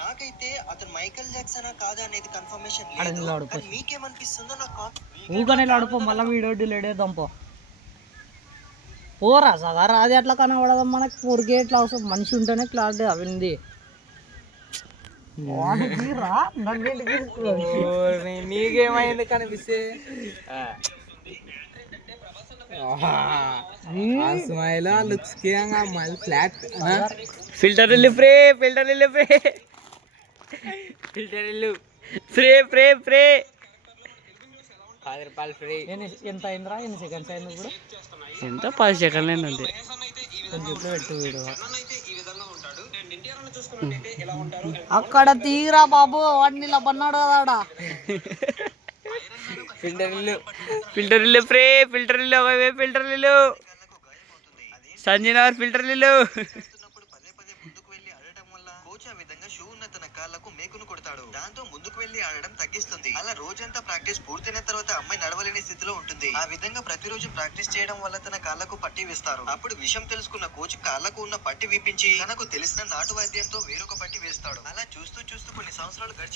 నాకైతే అతను Michael Jackson కాదా అనేది కన్ఫర్మేషన్ లేదు. కానీ మీకేమనిపిస్తుందో నాకు ఊకనే లాడుపో, మళ్ళీ వీడియో డిలీట్ చేద్దాం పోరా సగారా. అది అట్లా కనబడదాం మనకి 4K ఎట్లా అవసరం, మనిషి ఉంటేనే క్లారిటీ అవింది. నీకేమైంది కనిపిస్తే స్మైల్ లుక్స్ కి మళ్ళీ ఫ్లాట్ ఫిల్టర్ ఇల్లు ఫ్రే, ఫిల్టర్ ఇల్లు ఫ్రే, ఫిల్టర్ ఇల్లు ఫ్రే ఫ్రే ఫ్రే 10 రూపాయలు ఫ్రీ. ఎంత అయిందిరా? ఎన్ని సెకండ్స్ అయింది ఇప్పుడు? ఎంత 10 సెకండ్లు అయిందంటే. కొంచెం పెట్టు వీడు అక్కడ తీరా బాబు, వాడిని ఇలా పన్నాడు కదా. ఫిల్టర్ ఇల్లు ఫ్రీ, ఫిల్టర్ ఇల్లు ఫిల్టర్ ఇల్లు సంజయనగర్ ఫిల్టర్ ఇల్లు. కాళ్ళకు మేకును కొడతాడు. దాంతో ముందుకు వెళ్లి ఆడడం తగ్గిస్తుంది. అలా రోజంతా ప్రాక్టీస్ పూర్తయిన తర్వాత అమ్మాయి నడవలేని స్థితిలో ఉంటుంది. ఆ విధంగా ప్రతిరోజు ప్రాక్టీస్ చేయడం వల్ల తన కాళ్ళకు పట్టి వేస్తారు. అప్పుడు విషయం తెలుసుకున్న కోచ్ కాళ్ళకు ఉన్న పట్టి విప్పించి తనకు తెలిసిన నాటు వైద్యంతో వేరొక పట్టి వేస్తాడు. అలా చూస్తూ చూస్తూ కొన్ని సంవత్సరాలు గడిచి